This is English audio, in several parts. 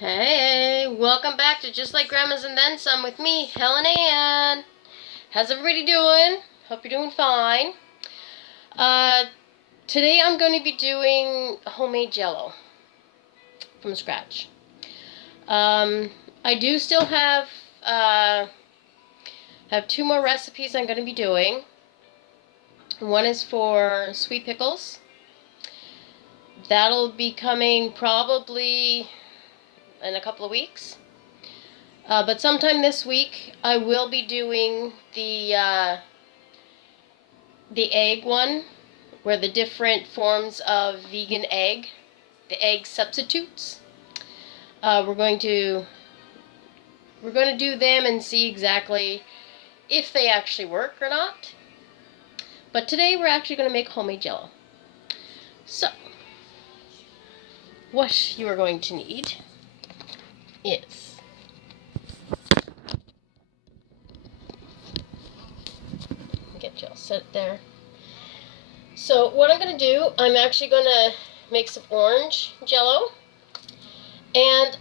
Hey, welcome back to Just Like Grandma's and Then Some with me, Helen Ann. How's everybody doing? Hope you're doing fine. Today I'm going to be doing homemade Jello from scratch. I do still have two more recipes I'm going to be doing. One is for sweet pickles. That'll be coming probably in a couple of weeks. But sometime this week, I will be doing the egg one, where the different forms of vegan egg, the egg substitutes. We're going to do them and see exactly if they actually work or not. But today we're actually going to make homemade Jello. So, what you are going to need is get you all set there. So what I'm going to do, I'm actually going to make some orange Jello and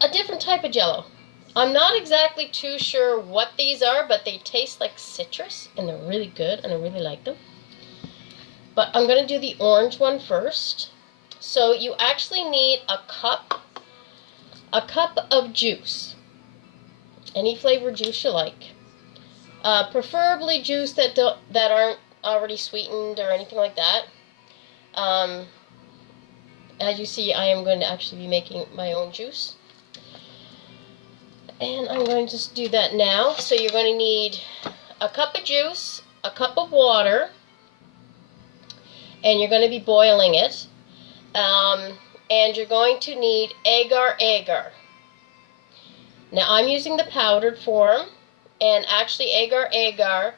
a different type of Jello. I'm not exactly too sure what these are, but they taste like citrus and they're really good and I really like them. But I'm going to do the orange one first. So you actually need a cup of juice. Any flavored juice you like. Preferably juice that aren't already sweetened or anything like that. As you see, I am going to actually be making my own juice. And I'm going to just do that now. So you're going to need a cup of juice, a cup of water, and you're going to be boiling it. And you're going to need Agar Agar. Now I'm using the powdered form, and actually Agar Agar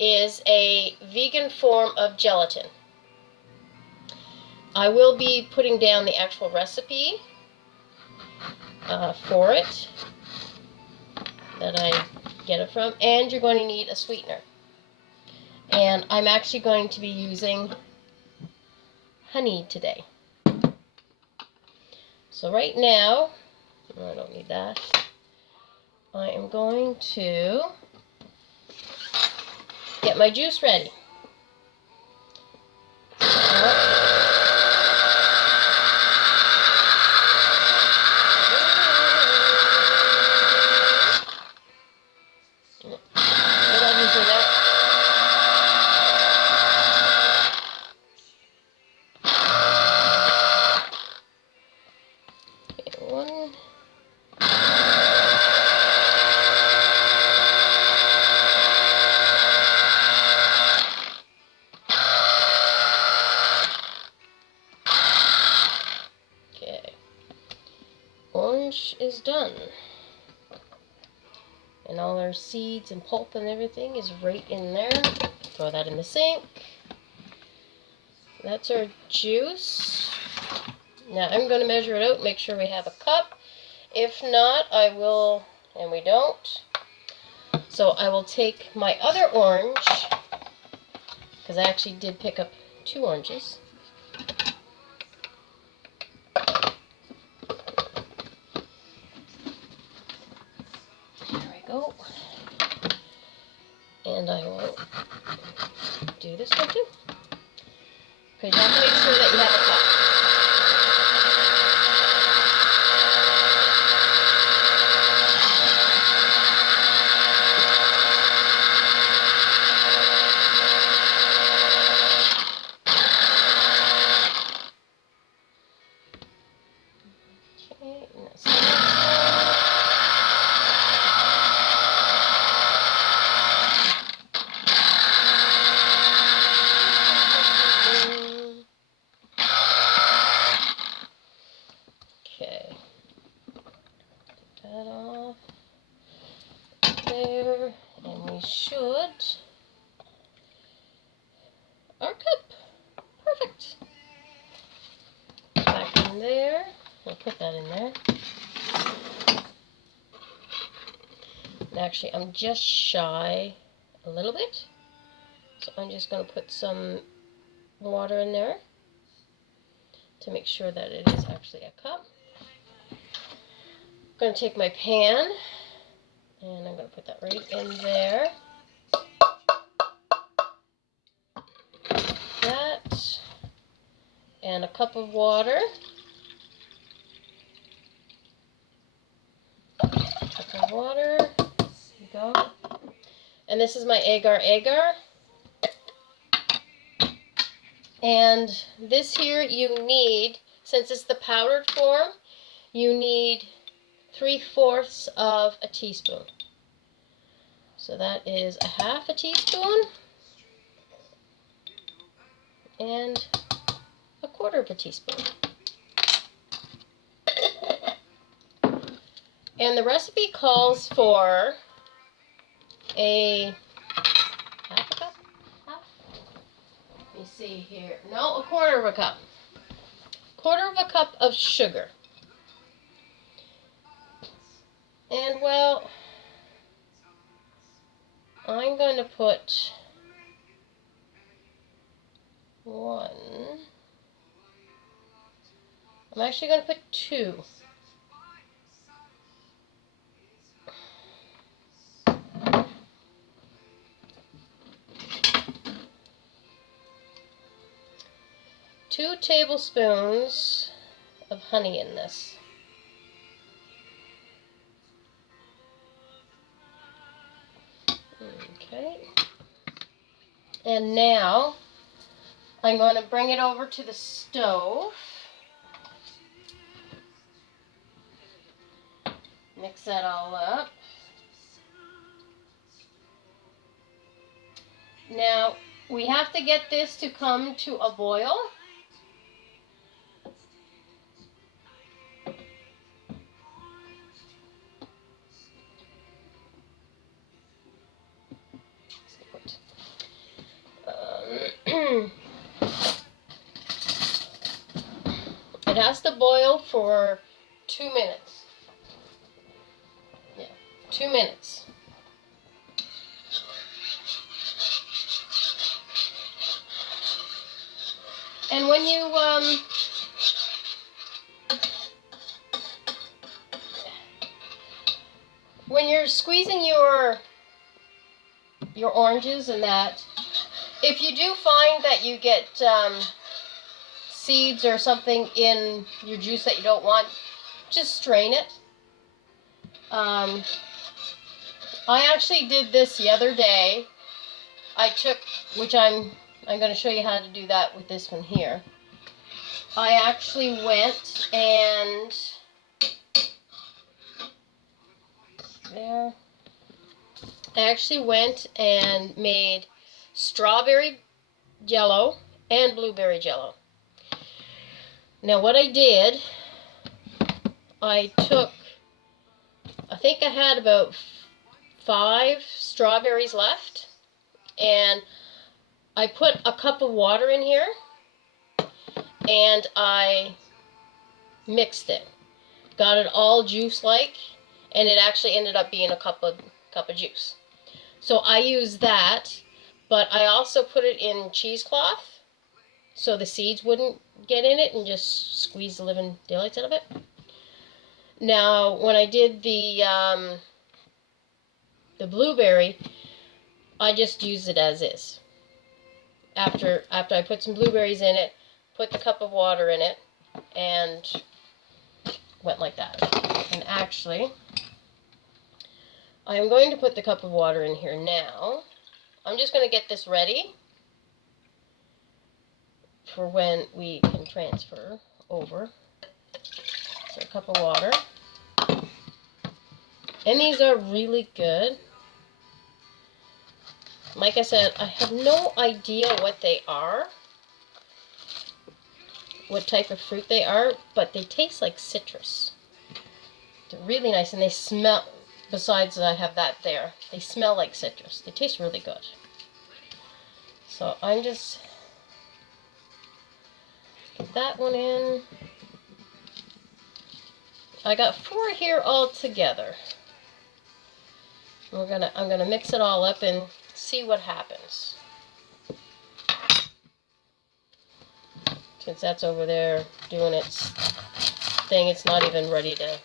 is a vegan form of gelatin. I will be putting down the actual recipe for it that I get it from, and you're going to need a sweetener. And I'm actually going to be using honey today. So right now, I don't need that, I am going to get my juice ready. Orange is done. And all our seeds and pulp and everything is right in there. Throw that in the sink. That's our juice. Now I'm going to measure it out, make sure we have a cup. If not, I will, and we don't. So I will take my other orange, because I actually did pick up 2 oranges. Go. And I will do this one too. Because you have to make sure that you have a cup. Okay, and that's the next one. Okay, take that off there, and we should, our cup, perfect. Back in there, we'll put that in there. And actually, I'm just shy a little bit, so I'm just going to put some water in there to make sure that it is actually a cup. going to take my pan, and I'm going to put that right in there. That, and a cup of water. Cup of water. There you go. And this is my Agar Agar. And this here you need, since it's the powdered form, you need 3/4 of a teaspoon. So that is a half a teaspoon and a 1/4 of a teaspoon. And the recipe calls for a half a cup? Half? Let me see here. No, a 1/4 of a cup. 1/4 of a cup of sugar. And well, I'm going to put 1. I'm actually going to put 2. Two tablespoons of honey in this. Okay. And now I'm going to bring it over to the stove. Mix that all up. Now we have to get this to come to a boil. It has to boil for 2 minutes. Yeah, 2 minutes. And when you're squeezing your oranges and that, if you do find that you get seeds or something in your juice that you don't want, just strain it. I actually did this the other day. I took, which I'm going to show you how to do that with this one here. I actually went and made strawberry jello and blueberry jello. Now what I did, I think I had about 5 strawberries left, and I put a cup of water in here and I mixed it. Got it all juice-like, and it actually ended up being a cup of juice. So I used that, but I also put it in cheesecloth so the seeds wouldn't get in it and just squeeze the living daylights out of it. Now, when I did the blueberry, I just used it as is. After I put some blueberries in it, put the cup of water in it, and went like that. And actually, I am going to put the cup of water in here now. I'm just going to get this ready for when we can transfer over. So a cup of water. And these are really good. Like I said, I have no idea what they are, what type of fruit they are, but they taste like citrus. They're really nice, and they smell, besides I have that there, they smell like citrus. They taste really good. So I'm just get that one in. I got 4 here all together. I'm gonna mix it all up and see what happens. Since that's over there doing its thing, it's not even ready to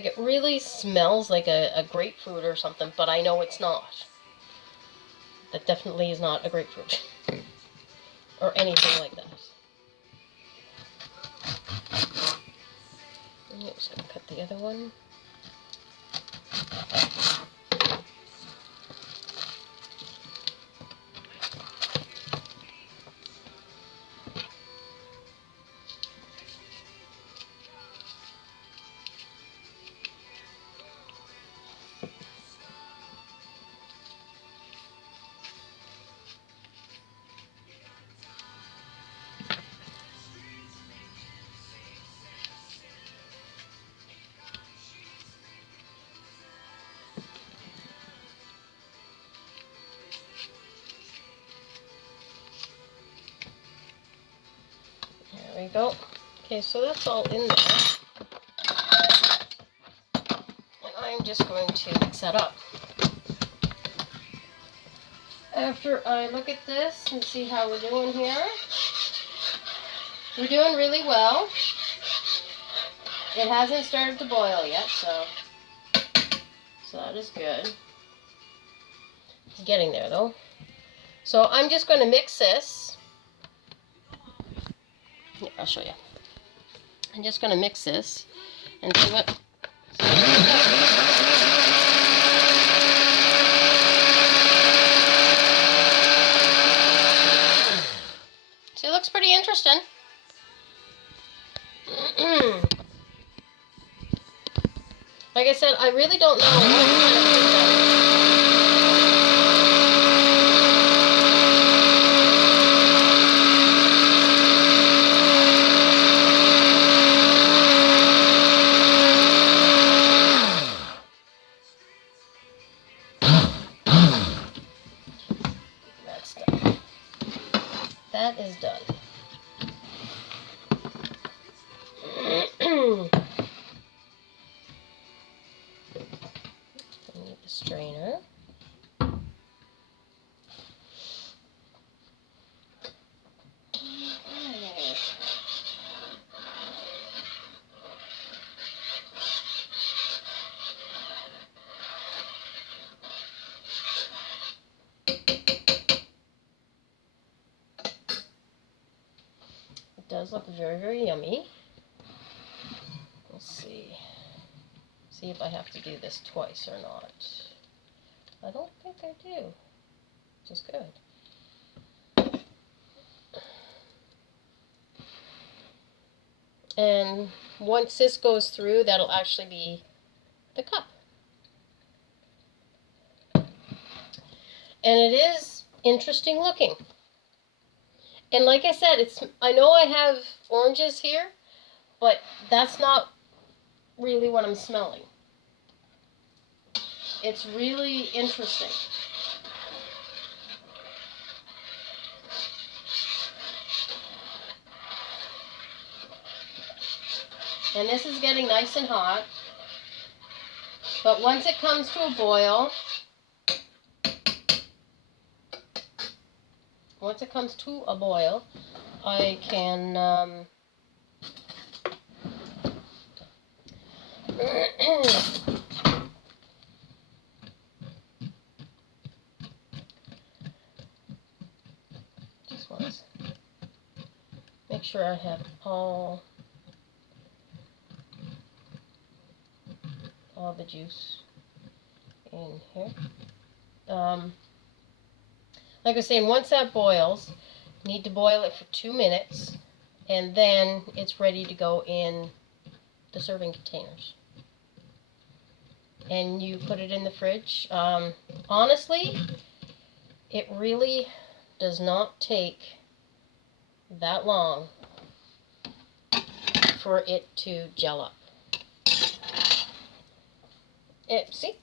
Like, it really smells like a grapefruit or something, but I know it's not. That definitely is not a grapefruit. Or anything like that. I'm just going to cut the other one. There we go. Okay, so that's all in there. And I'm just going to mix that up. After I look at this and see how we're doing here, we're doing really well. It hasn't started to boil yet, so that is good. It's getting there though. So I'm just going to mix this. Yeah, I'll show you. I'm just going to mix this and see what. See, it looks pretty interesting. Like I said, I really don't know what kind of fruit that is. That's done. That is done. I need the strainer. It does look very, very yummy. Let's see. See if I have to do this twice or not. I don't think I do, which is good. And once this goes through, that'll actually be the cup. And it is interesting looking. And like I said, I know I have oranges here, but that's not really what I'm smelling. It's really interesting. And this is getting nice and hot. But once it comes to a boil, I can just want to make sure I have all the juice in here. Like I was saying, once that boils, you need to boil it for 2 minutes, and then it's ready to go in the serving containers. And you put it in the fridge. Honestly, it really does not take that long for it to gel up. See?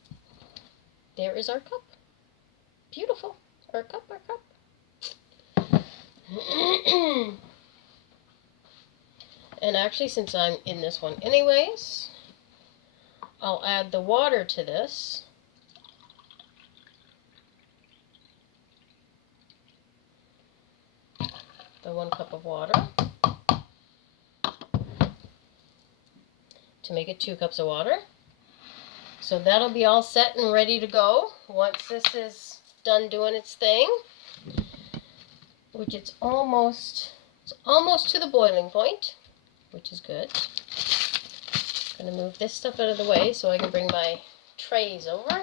There is our cup. Beautiful. Our cup. And actually, since I'm in this one anyways, I'll add the water to this. The 1 cup of water. To make it 2 cups of water. So that'll be all set and ready to go once this is done doing its thing, which it's almost to the boiling point, which is good. I'm going to move this stuff out of the way so I can bring my trays over.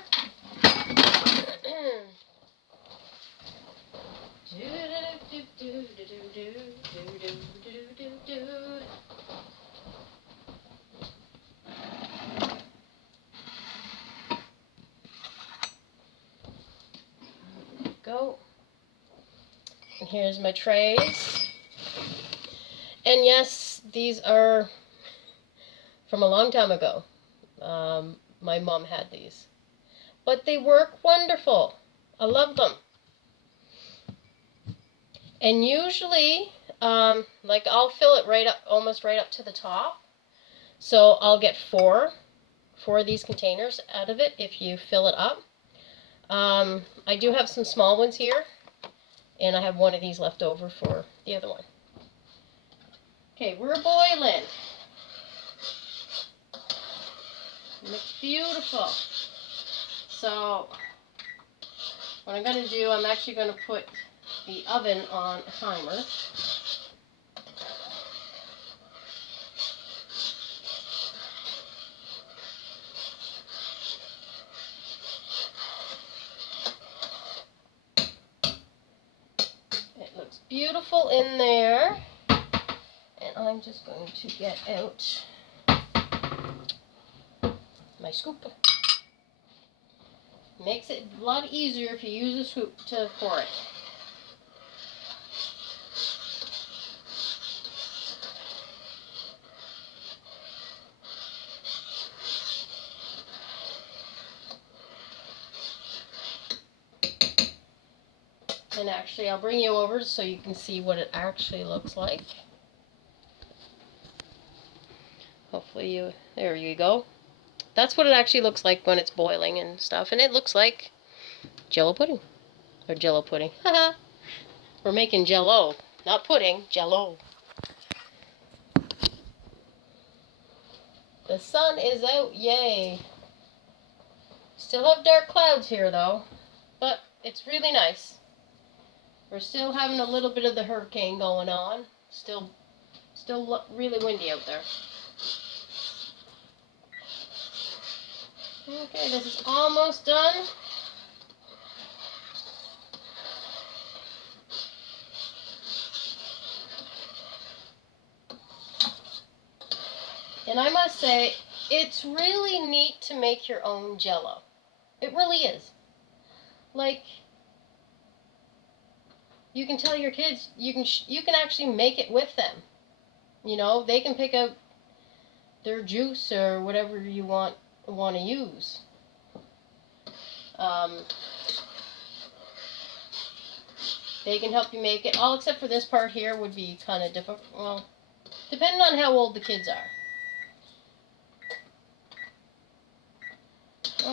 Go. And here's my trays. And yes, these are from a long time ago. My mom had these. But they work wonderful. I love them. And usually, like I'll fill it right up, almost right up to the top. So I'll get four of these containers out of it if you fill it up. I do have some small ones here, and I have one of these left over for the other one. Okay, we're boiling. Looks beautiful. So what I'm going to do, I'm actually going to put the oven on a timer. It looks beautiful in there. And I'm just going to get out my scoop. Makes it a lot easier if you use a scoop to pour it. And actually, I'll bring you over so you can see what it actually looks like. Hopefully there you go. That's what it actually looks like when it's boiling and stuff. And it looks like Jello pudding. Or Jello pudding. Haha. We're making Jello. Not pudding, Jello. The sun is out, yay. Still have dark clouds here though. But it's really nice. We're still having a little bit of the hurricane going on. Still really windy out there. Okay, this is almost done. And I must say, it's really neat to make your own Jello. It really is. Like, you can tell your kids, you can actually make it with them. You know, they can pick out their juice or whatever you want to use. They can help you make it. All except for this part here would be kind of difficult. Well, depending on how old the kids are.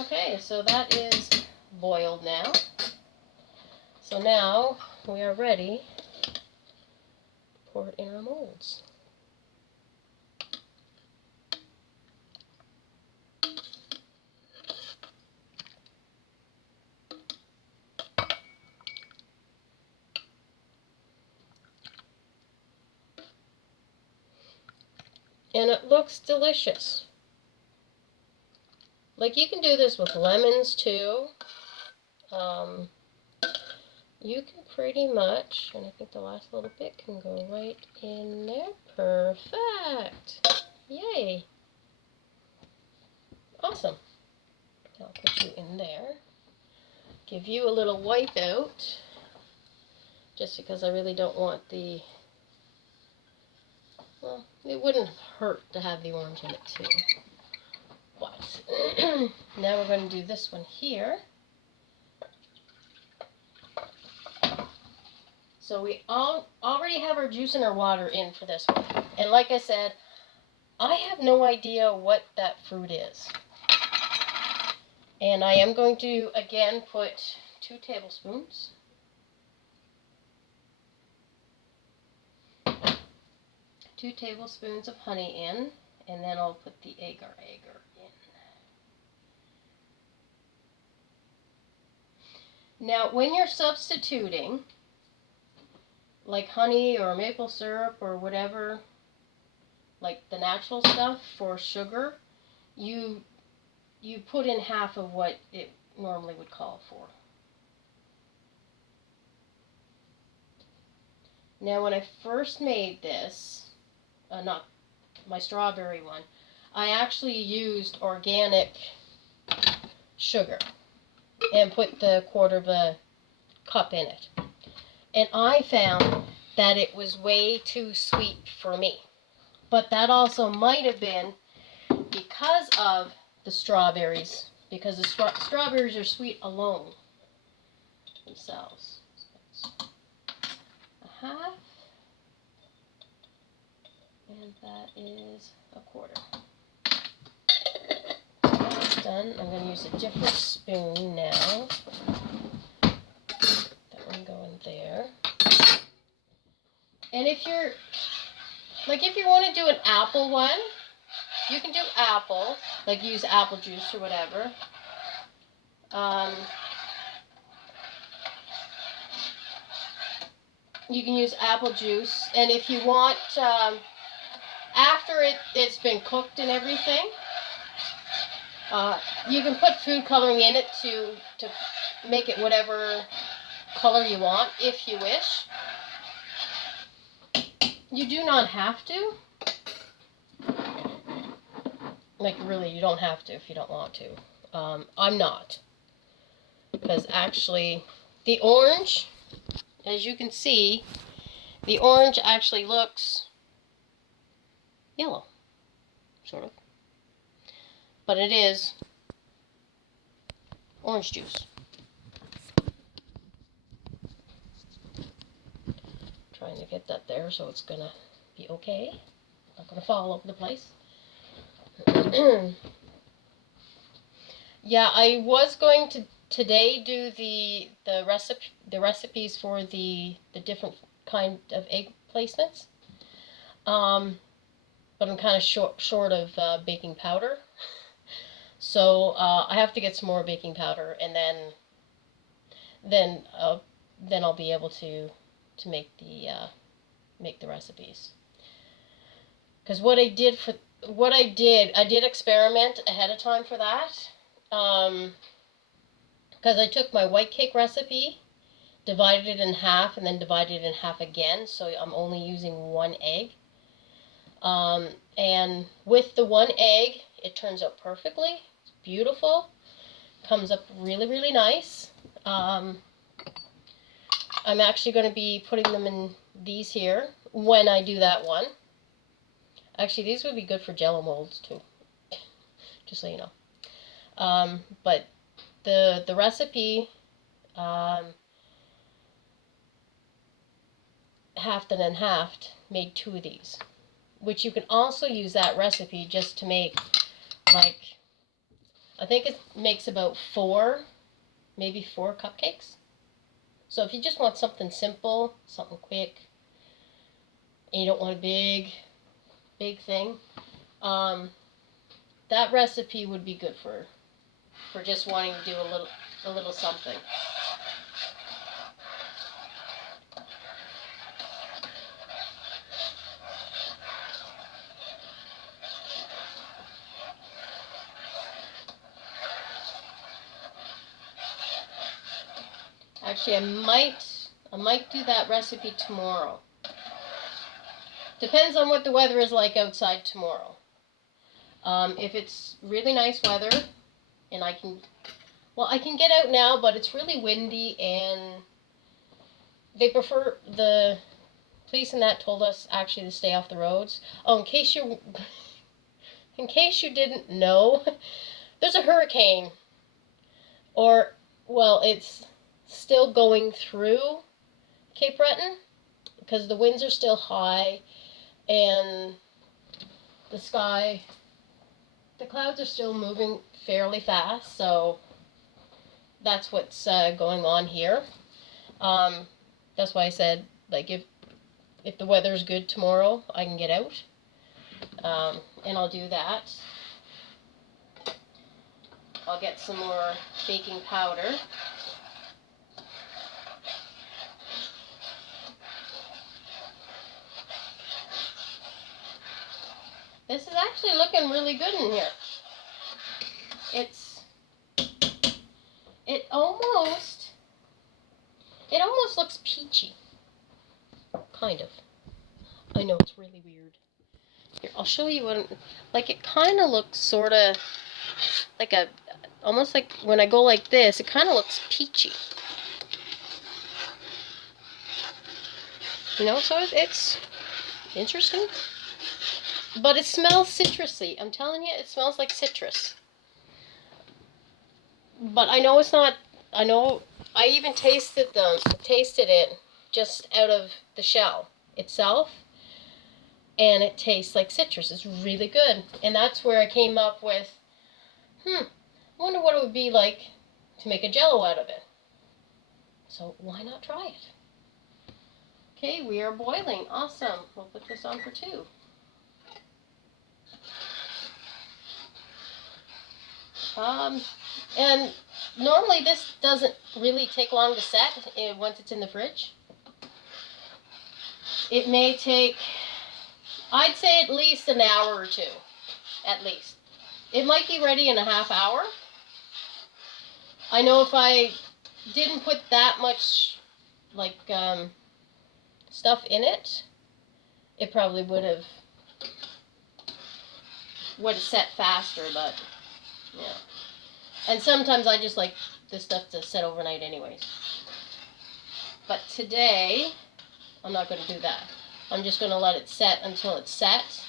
Okay, so that is boiled now. So now we are ready to pour it in our molds. And it looks delicious. Like, you can do this with lemons too. You can pretty much, and I think the last little bit can go right in there. Perfect. Yay. Awesome. I'll put you in there. Give you a little wipe out, just because I really don't want the, well, it wouldn't hurt to have the orange in it too. But now we're going to do this one here. So we already have our juice and our water in for this one. And like I said, I have no idea what that fruit is. And I am going to, again, put 2 tablespoons. 2 tablespoons of honey in, and then I'll put the Agar Agar in. Now, when you're substituting, like honey or maple syrup or whatever, like the natural stuff for sugar, you put in half of what it normally would call for. Now, when I first made this, not my strawberry one, I actually used organic sugar and put the quarter of a cup in it. And I found that it was way too sweet for me. But that also might have been because of the strawberries, because the strawberries are sweet alone themselves. So a half, and that is a quarter. That's done. I'm going to use a different spoon now. That one going there. And if you're, like if you want to do an apple one, you can do apple, like use apple juice or whatever. You can use apple juice, and if you want, after it's been cooked and everything, you can put food coloring in it to make it whatever color you want, if you wish. You do not have to. Like, really, you don't have to if you don't want to. I'm not. Because actually, the orange, as you can see, the orange actually looks yellow, sort of. But it is orange juice. Trying to get that there so it's gonna be okay. Not gonna fall all over the place. Yeah, I was going to today do the recipes for the different kind of egg placements. But I'm kind of short of baking powder. So I have to get some more baking powder, and then I'll be able to make the recipes. Because I did experiment ahead of time for that. Because I took my white cake recipe, divided it in half, and then divided it in half again, so I'm only using one egg. And with the one egg, it turns out perfectly. It's beautiful. Comes up really, really nice. I'm actually going to be putting them in these here when I do that one. Actually, these would be good for Jello molds too, just so you know. But the recipe, halved and then halved, made 2 of these. Which you can also use that recipe just to make, like, I think it makes about 4, maybe 4 cupcakes. So if you just want something simple, something quick, and you don't want a big thing, that recipe would be good for just wanting to do a little something. Actually, I might do that recipe tomorrow. Depends on what the weather is like outside tomorrow. If it's really nice weather, and I can get out now, but it's really windy, and they prefer, the police and that told us actually to stay off the roads. Oh, in case you didn't know, there's a hurricane, or, well, it's still going through Cape Breton, because the winds are still high, and the clouds are still moving fairly fast, so that's what's going on here. That's why I said, like, if the weather's good tomorrow, I can get out, and I'll do that. I'll get some more baking powder. This is actually looking really good in here. It almost looks peachy. Kind of. I know it's really weird. Here, I'll show you what, like it kind of looks sort of like almost like when I go like this, it kind of looks peachy. You know, so it's interesting. But it smells citrusy. I'm telling you, it smells like citrus. But I know it's not, I know, I even tasted it just out of the shell itself. And it tastes like citrus. It's really good. And that's where I came up with, I wonder what it would be like to make a Jello out of it. So why not try it? Okay, we are boiling. Awesome. We'll put this on for 2. And normally this doesn't really take long to set once it's in the fridge. It may take, I'd say, at least an hour or 2. At least. It might be ready in a half hour. I know if I didn't put that much like stuff in it, it probably would have set faster, but yeah. And sometimes I just like this stuff to set overnight anyways. But today, I'm not going to do that. I'm just going to let it set until it's set.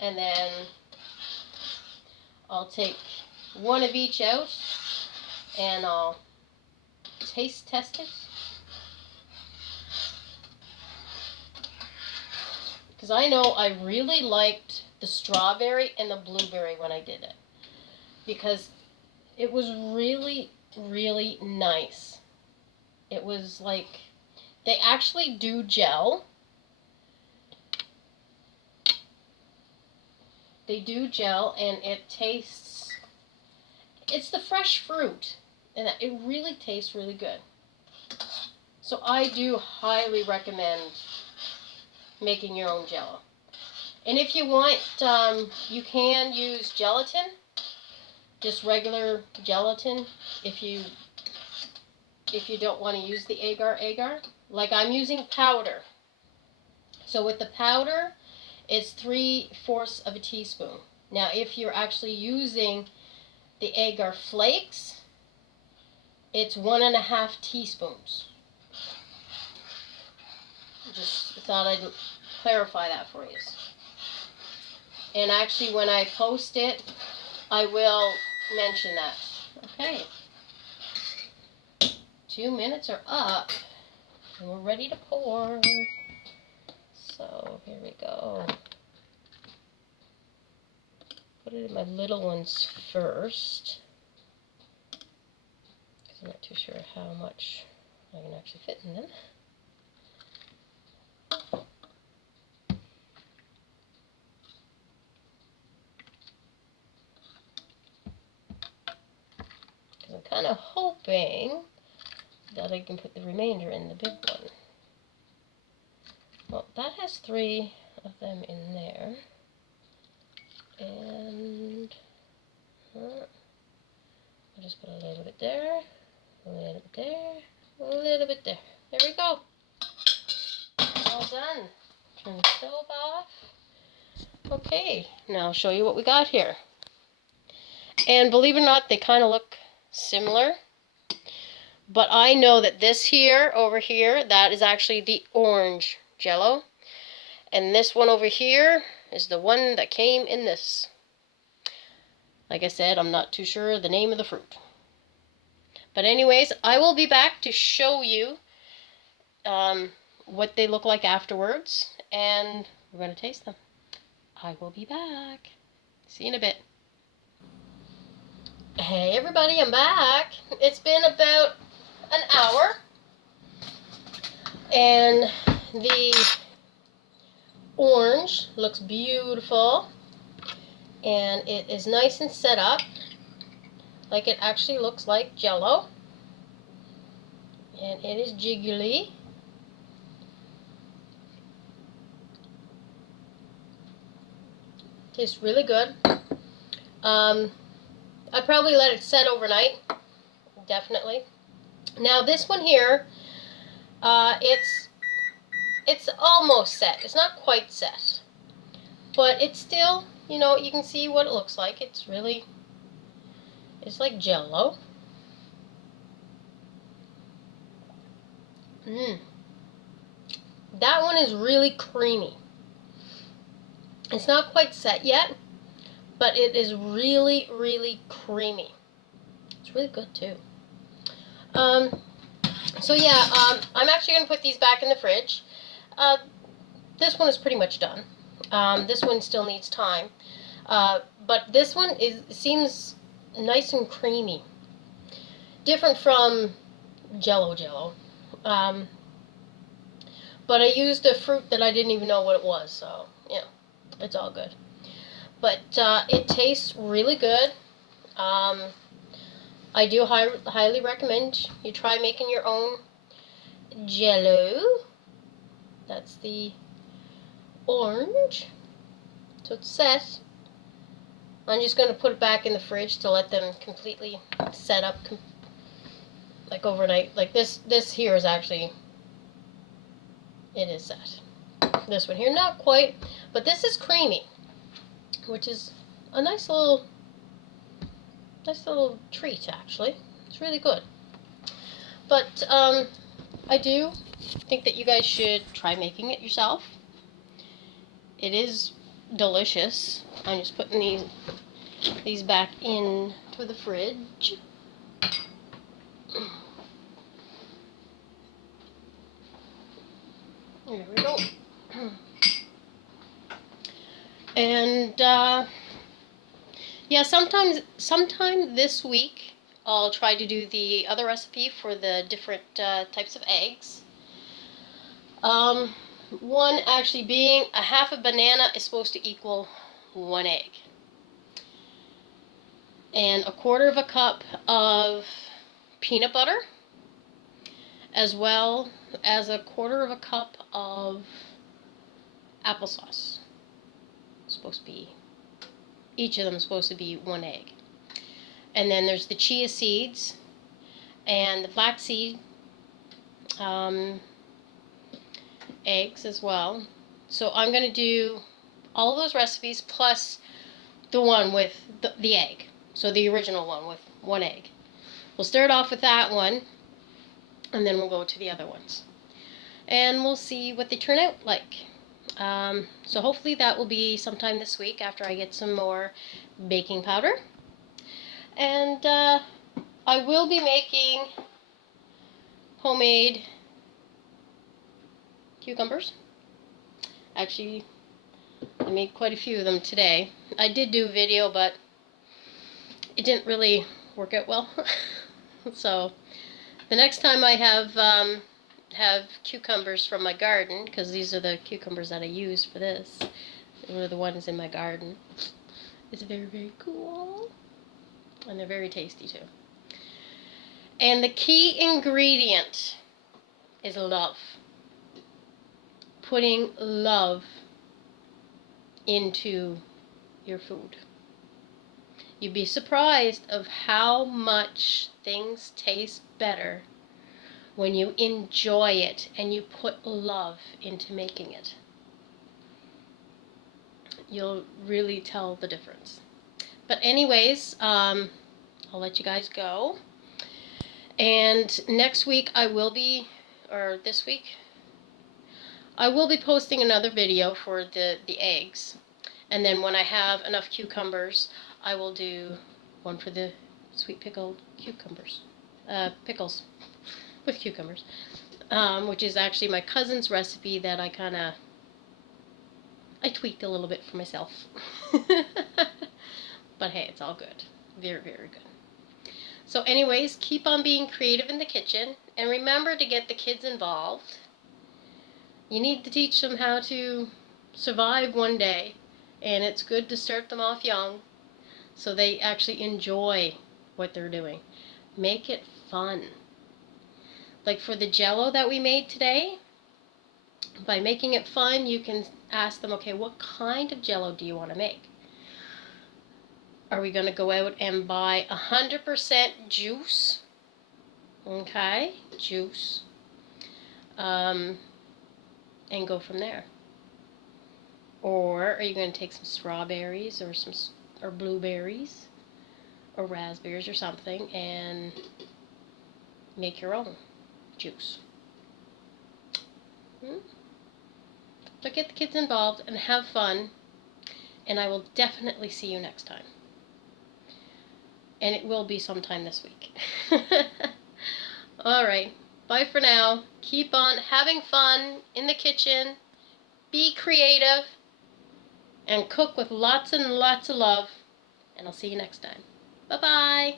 And then I'll take one of each out and I'll taste test it. Because I know I really liked the strawberry and the blueberry when I did it. Because it was really, really nice. It was like, they actually do gel. They do gel and it tastes, it's the fresh fruit. And it really tastes really good. So I do highly recommend making your own Jello. And if you want, you can use gelatin. Just regular gelatin if you don't want to use the Agar Agar. Like I'm using powder. So with the powder, it's 3/4 of a teaspoon. Now if you're actually using the Agar flakes, it's 1.5 teaspoons. Just thought I'd clarify that for you. And actually when I post it, I will mention that. Okay. 2 minutes are up. And we're ready to pour. So here we go. Put it in my little ones first. Because I'm not too sure how much I can actually fit in them. I'm kind of hoping that I can put the remainder in the big one. Well, that has 3 of them in there. And I'll just put a little bit there, a little bit there, a little bit there. There we go. All done. Turn the stove off. Okay, now I'll show you what we got here. And believe it or not, they kind of look similar. But I know that this here, over here, that is actually the orange Jello. And this one over here is the one that came in this. Like I said, I'm not too sure the name of the fruit. But anyways, I will be back to show you what they look like afterwards. And we're going to taste them. I will be back. See you in a bit. Hey everybody, I'm back. It's been about an hour. And the orange looks beautiful. And it is nice and set up. Like it actually looks like Jello. And it is jiggly. Tastes really good. I'd probably let it set overnight, definitely. Now this one here, it's almost set. It's not quite set, but it's still, you know, you can see what it looks like. It's like Jello. That one is really creamy. It's not quite set yet, but it is really, really creamy. It's really good too. So yeah, I'm actually going to put these back in the fridge. This one is pretty much done. This one still needs time. But this one seems nice and creamy. Different from Jello. But I used a fruit that I didn't even know what it was, so yeah, it's all good. But it tastes really good. I do highly recommend you try making your own Jello. That's the orange. So it's set. I'm just going to put it back in the fridge to let them completely set up, like overnight. Like this here is actually, it is set. This one here, not quite, but this is creamy, which is a nice little treat, actually. It's really good. But I do think that you guys should try making it yourself. It is delicious. I'm just putting these back into the fridge. There we go. And yeah, sometime this week I'll try to do the other recipe for the different types of eggs. One actually being a half a banana is supposed to equal 1 egg. And 1/4 cup of peanut butter, as well as 1/4 cup of applesauce. It's supposed to be, each of them is supposed to be 1 egg. And then there's the chia seeds and the flaxseed eggs as well. So I'm going to do all of those recipes plus the one with the egg. So the original one with 1 egg. We'll start off with that one, and then we'll go to the other ones. And we'll see what they turn out like. So hopefully that will be sometime this week after I get some more baking powder. And I will be making homemade cucumbers. Actually, I made quite a few of them today. I did do a video, but it didn't really work out well. So the next time I have cucumbers from my garden, because these are the cucumbers that I use for this. They were the ones in my garden. It's very, very cool. And they're very tasty too. And the key ingredient is love. Putting love into your food. You'd be surprised of how much things taste better when you enjoy it and you put love into making it. You'll really tell the difference. But anyways, I'll let you guys go. And next week this week, I will be posting another video for the eggs. And then when I have enough cucumbers, I will do one for the sweet pickled cucumbers. Pickles with cucumbers. Which is actually my cousin's recipe that I tweaked a little bit for myself. But hey, it's all good. Very, very good. So anyways, keep on being creative in the kitchen. And remember to get the kids involved. You need to teach them how to survive one day. And it's good to start them off young so they actually enjoy what they're doing. Make it fun. Like for the Jello that we made today, by making it fun, you can ask them, okay, what kind of Jello do you want to make? are we going to go out and buy 100% juice? Okay, juice. And go from there. Or are you going to take some strawberries or blueberries or raspberries or something and make your own juice? So get the kids involved and have fun, and I will definitely see you next time. And it will be sometime this week. Alright, bye for now. Keep on having fun in the kitchen. Be creative. And cook with lots and lots of love. And I'll see you next time. Bye-bye.